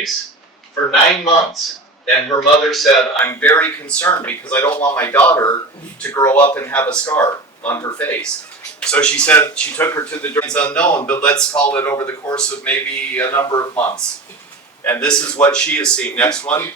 face for 9 months. And her mother said, I'm very concerned because I don't want my daughter to grow up and have a scar on her face. So she said she took her to the it's unknown, but let's call it over the course of maybe a number of months. And this is what she has seen. Next one.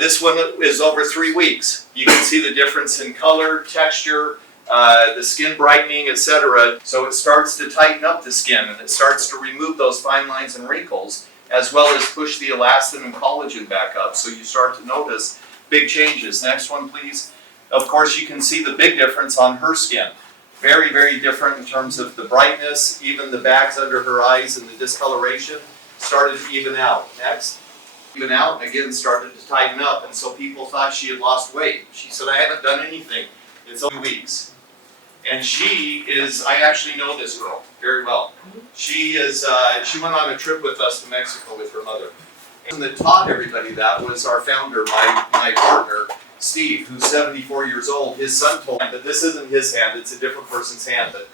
This one is over 3 weeks. You can see the difference in color, texture, the skin brightening, etc. So it starts to tighten up the skin and it starts to remove those fine lines and wrinkles, as well as push the elastin and collagen back up. So you start to notice big changes. Next one, please. Of course, you can see the big difference on her skin. Very, very different in terms of the brightness, even the bags under her eyes and the discoloration started to even out. Next. Even out, and again started to tighten up, and so people thought she had lost weight. She said, I haven't done anything. It's only weeks. And she is, I actually know this girl very well. She went on a trip with us to Mexico with her mother. And that taught everybody that was our founder, my partner, Steve, who's 74 years old. His son told him that this isn't his hand, it's a different person's hand. But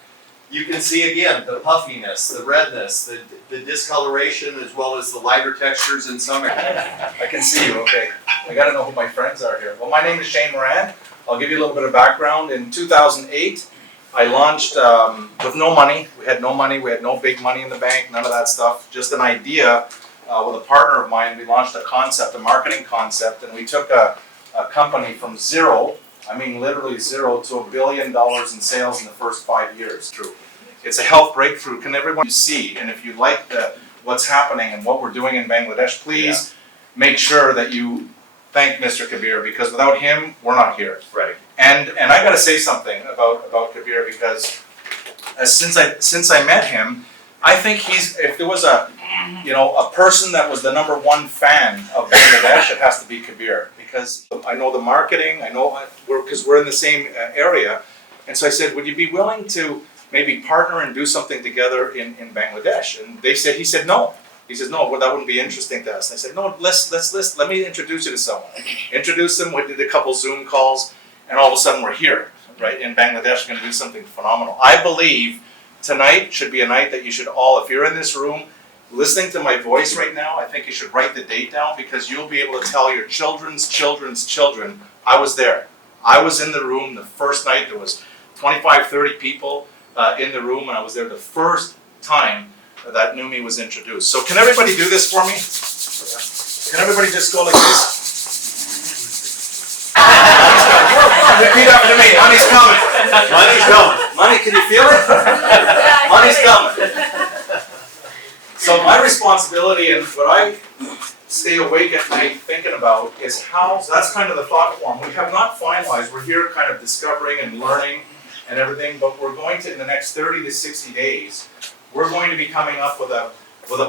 you can see again the puffiness, the redness, the discoloration, as well as the lighter textures in some areas. I can see you, okay. I gotta know who my friends are here. Well, my name is Saimur. I'll give you a little bit of background. In 2008, I launched with no money. We had no money, we had no big money in the bank, none of that stuff. Just an idea with a partner of mine. We launched a concept, a marketing concept, and we took a company from zero, I mean literally zero, to $1 billion in sales in the first 5 years. True. It's a health breakthrough. Can everyone see? And if you like what's happening and what we're doing in Bangladesh, please make sure that you thank Mr. Kabir, because without him, we're not here. Right. And I got to say something about Kabir, because since I met him, I think if there was a person that was the #1 fan of Bangladesh, it has to be Kabir, because I know the marketing, I know because we're in the same area, and so I said, would you be willing to maybe partner and do something together in Bangladesh? And he said no. He says, no, well, that wouldn't be interesting to us. And I said, no, let me introduce you to someone. Introduce them, we did a couple Zoom calls, and all of a sudden we're here, right, in Bangladesh, we're going to do something phenomenal. I believe tonight should be a night that you should all, if you're in this room, listening to my voice right now, I think you should write the date down, because you'll be able to tell your children's children, I was there. I was in the room the first night. There was 25, 30 people in the room, and I was there the first time that Neumi was introduced. So can everybody do this for me? Can everybody just go like this? Repeat after me. Money's coming. Money's coming. Money, can you feel it? Money's coming. So my responsibility and what I stay awake at night thinking about is how, so that's kind of the thought form. We have not finalized. We're here kind of discovering and learning and everything, but we're going to, in the next 30 to 60 days, we're going to be coming up with a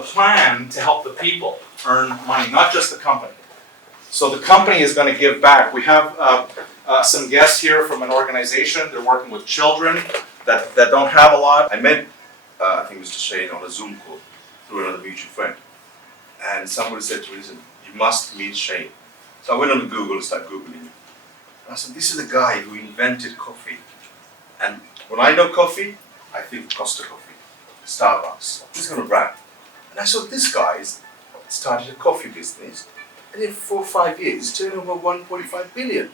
plan to help the people earn money, not just the company. So the company is going to give back. We have some guests here from an organization. They're working with children that don't have a lot. I met, I think Mr. Shirin on a Zoom call through another mutual friend. And somebody said to me, listen, you must meet Shirin. So I went on Google and started Googling him. And I said, this is the guy who invented coffee. And when I know coffee, I think Costa Coffee, Starbucks, this kind of brand. And I saw this guy started a coffee business, and in 4 or 5 years, he's turned over 1.5 billion.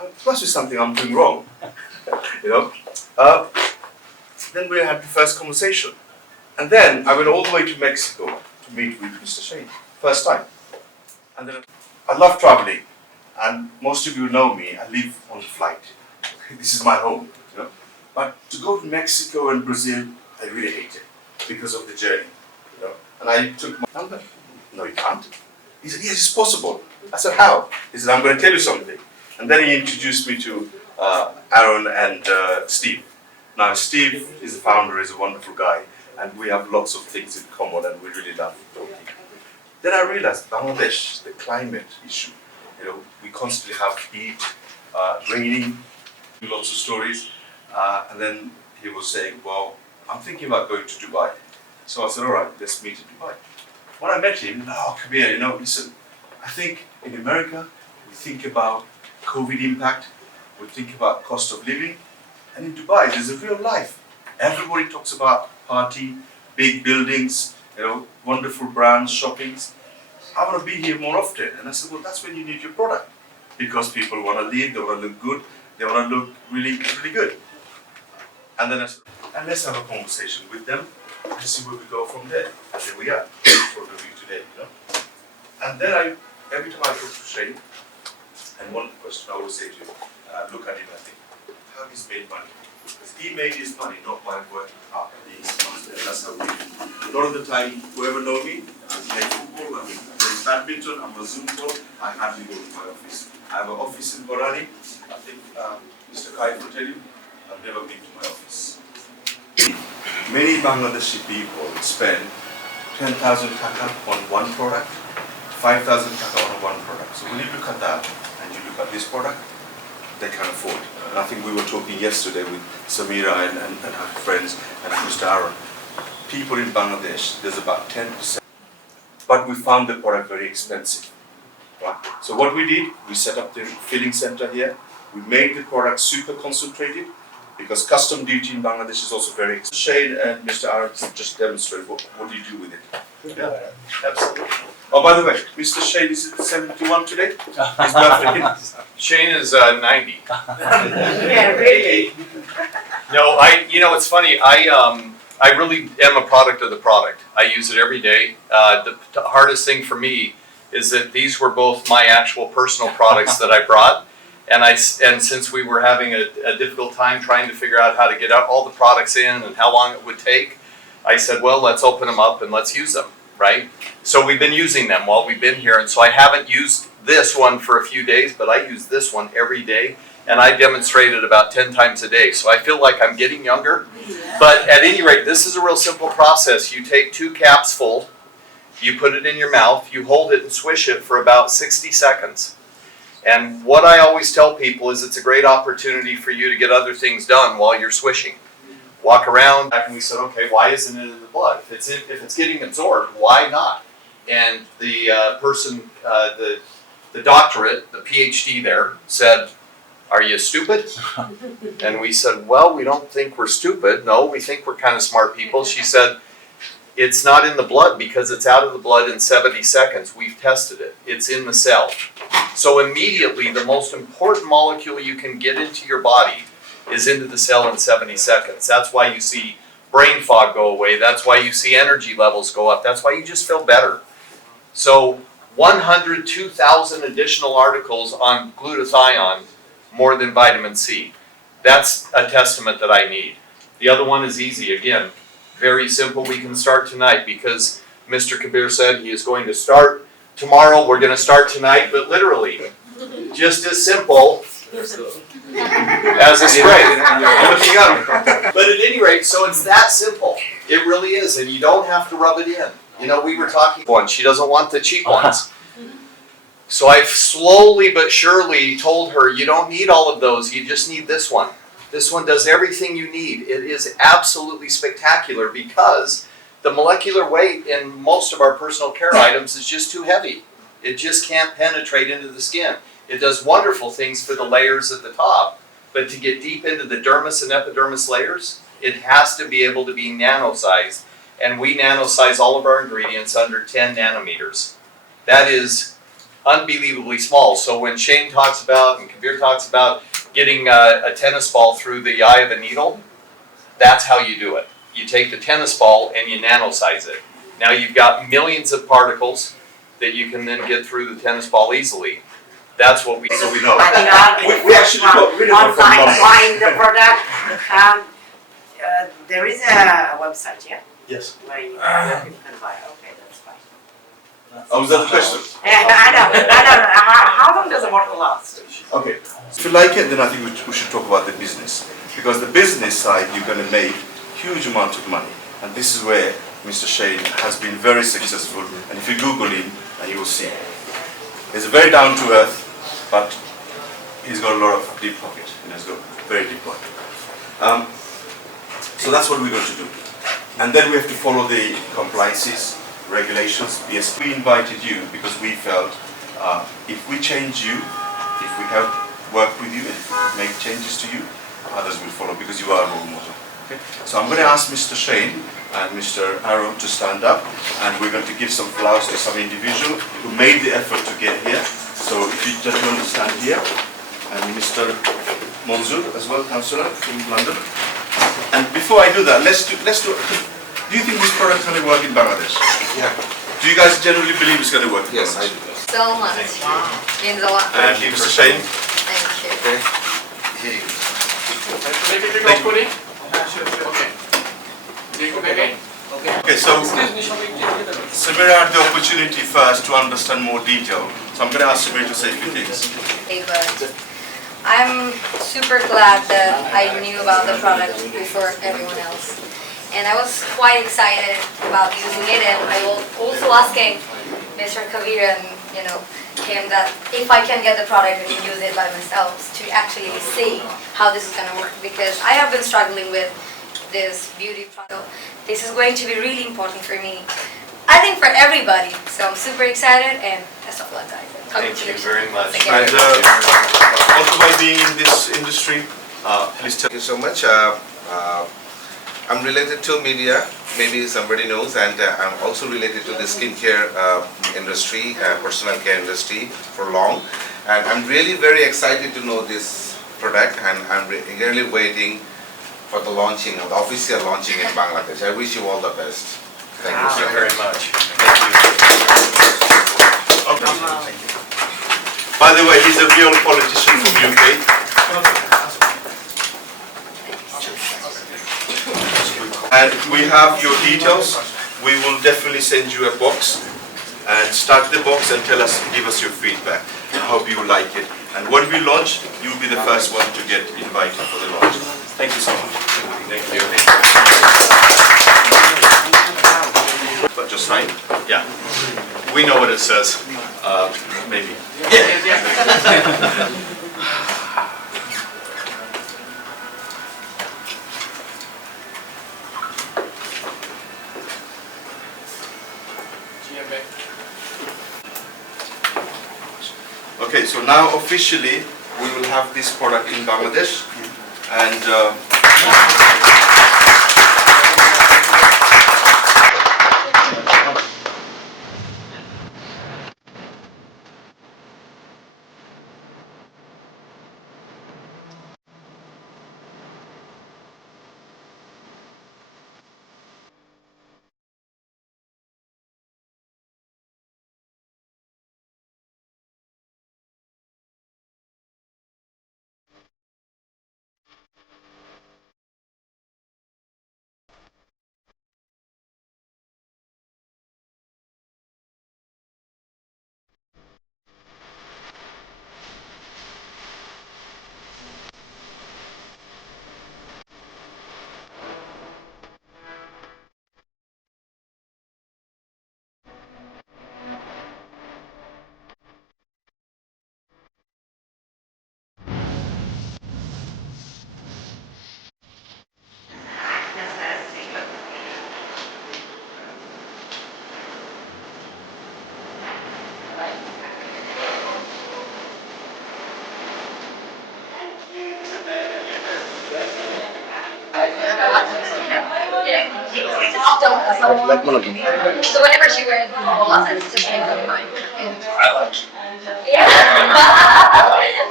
It must be something I'm doing wrong, Then we had the first conversation. And then I went all the way to Mexico to meet with Mr. Shirin, first time. And then I love traveling, and most of you know me, I live on the flight. This is my home, But to go to Mexico and Brazil, I really hate it because of the journey, And I took my number. No, you can't. He said, yes, it's possible. I said, how? He said, I'm going to tell you something. And then he introduced me to Aaron and Steve. Now, Steve is the founder, is a wonderful guy, and we have lots of things in common, and we really love talking. Then I realized Bangladesh, the climate issue. We constantly have heat, raining, lots of stories. And then he was saying, well, I'm thinking about going to Dubai. So I said, all right, let's meet in Dubai. When I met him, Kabir, listen, I think in America, we think about COVID impact, we think about cost of living, and in Dubai, there's a real life. Everybody talks about party, big buildings, wonderful brands, shoppings. I want to be here more often. And I said, well, that's when you need your product. Because people want to leave, they want to look good, they want to look really, really good. And then I said, and let's have a conversation with them and see where we go from there. And there we are, for the week today, you know. And then every time I talk to Shane, and one question I always say to him, look at him and think, how he's made money. Because he made his money, not by working hard. That's how we do. A lot of the time, whoever knows me, I'm playing football, I'm playing badminton, I'm a Zoom call, I hardly go to my office. I have an office in Borani. I think Mr. Kai will tell you, I've never been to my office. Many Bangladeshi people spend 10,000 taka on one product, 5,000 taka on one product. So when you look at that, and you look at this product, they can afford. And I think we were talking yesterday with Samira and her friends and Mr. Aaron. People in Bangladesh, there's about 10%. But we found the product very expensive. Right? So what we did, we set up the filling center here. We made the product super concentrated because custom duty in Bangladesh is also very expensive. Shane and Mr. Aaron just demonstrate what do you do with it. Yeah, absolutely. Oh, by the way, Mr. Shane is 71 today. His birthday. Shane is 90. Yeah, really. No, it's funny. I really am a product of the product. I use it every day. The hardest thing for me is that these were both my actual personal products that I brought, and since we were having a difficult time trying to figure out how to get all the products in and how long it would take, I said, well, let's open them up and let's use them, right? So we've been using them while we've been here, and so I haven't used this one for a few days, but I use this one every day, and I demonstrate it about 10 times a day. So I feel like I'm getting younger, but at any rate, this is a real simple process. You take 2 caps full, you put it in your mouth, you hold it and swish it for about 60 seconds. And what I always tell people is it's a great opportunity for you to get other things done while you're swishing. Walk around, and we said, okay, why isn't it in the blood? If it's getting absorbed, why not? And the person, the doctorate, the PhD there, said, are you stupid? And we said, well, we don't think we're stupid. No, we think we're kind of smart people. She said, it's not in the blood because it's out of the blood in 70 seconds. We've tested it. It's in the cell. So immediately, the most important molecule you can get into your body is into the cell in 70 seconds. That's why you see brain fog go away. That's why you see energy levels go up. That's why you just feel better. So 102,000 additional articles on glutathione more than vitamin C. That's a testament that I need. The other one is easy. Again, very simple. We can start tonight because Mr. Kabir said he is going to start tomorrow. We're going to start tonight, but literally, just as simple as a spray. But at any rate, so it's that simple. It really is, and you don't have to rub it in. You know, we were talking one. She doesn't want the cheap ones. So I've slowly but surely told her, you don't need all of those, you just need this one. This one does everything you need. It is absolutely spectacular because the molecular weight in most of our personal care items is just too heavy. It just can't penetrate into the skin. It does wonderful things for the layers at the top, but to get deep into the dermis and epidermis layers, it has to be able to be nano-sized, and we nano-size all of our ingredients under 10 nanometers. That is unbelievably small. So when Shane talks about, and Kabir talks about getting a tennis ball through the eye of a needle, that's how you do it. You take the tennis ball and you nano-size it. Now you've got millions of particles that you can then get through the tennis ball easily. That's what we know. We actually got rid of it from online last. buying the product. There is a website, yeah, Yes. where you can buy. Okay, that's fine. Oh, was that the question? Yeah, I know. How long does a bottle last? Okay. If you like it, then I think we should talk about the business. Because the business side, you're going to make huge amount of money. And this is where Mr. Shane has been very successful. And if you Google him, and you will see. He's a very down-to-earth, but he's got a lot of deep pocket. He's got very deep pocket. So that's what we're going to do. And then we have to follow the compliances, regulations. Yes, we invited you because we felt if we change you, if we have worked with you, and if we make changes to you, others will follow because you are a role model. So I'm going to ask Mr. Shane and Mr. Aaron to stand up, and we're going to give some flowers to some individual who made the effort to get here. So if you gentlemen stand here, and Mr. Monzoor as well, councillor from London. And before I do that, let's do. Do you think this product is going to work in Bangladesh? Yeah. Do you guys generally believe it's going to work? Yes, I do. So much. Means a lot. And Mr. Shane. Thank you. Okay. Okay, so Samira had the opportunity first to understand more detail. So I'm going to ask Samira to say a few things. Okay, but I'm super glad that I knew about the product before everyone else. And I was quite excited about using it, and I was also asking Mr. Kabir and him that if I can get the product and use it by myself to actually see how this is going to work, because I have been struggling with this beauty product. This is going to be really important for me. I think for everybody. So I'm super excited, and best of luck, guys. Thank you very much. Again. And also by being in this industry, please tell. Thank you so much. I'm related to media, maybe somebody knows, and I'm also related to the skincare industry, personal care industry for long. And I'm really very excited to know this product, and I'm eagerly waiting for the launching, the official launching in Bangladesh. I wish you all the best. Thank you so Thank you very much. much. Okay. By the way, he's a real politician from UK. And we have your details. We will definitely send you a box, and start the box and give us your feedback. I hope you like it. And when we launch, you'll be the first one to get invited for the launch. Thank you so much. Thank you. But just sign. Yeah. We know what it says. Maybe. Okay, so now officially we will have this product in Bangladesh, and So whenever she wears glasses, it's just change her mind. Yeah.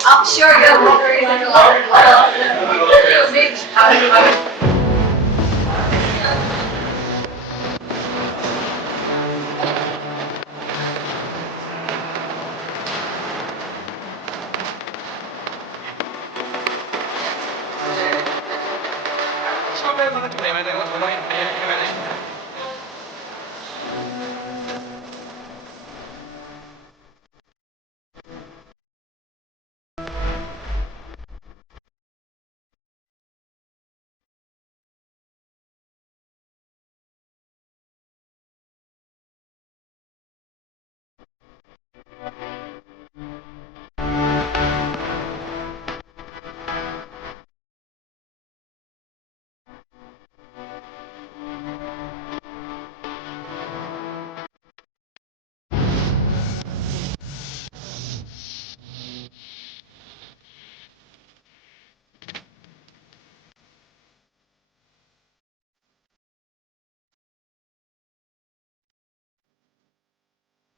I'm sure you'll be very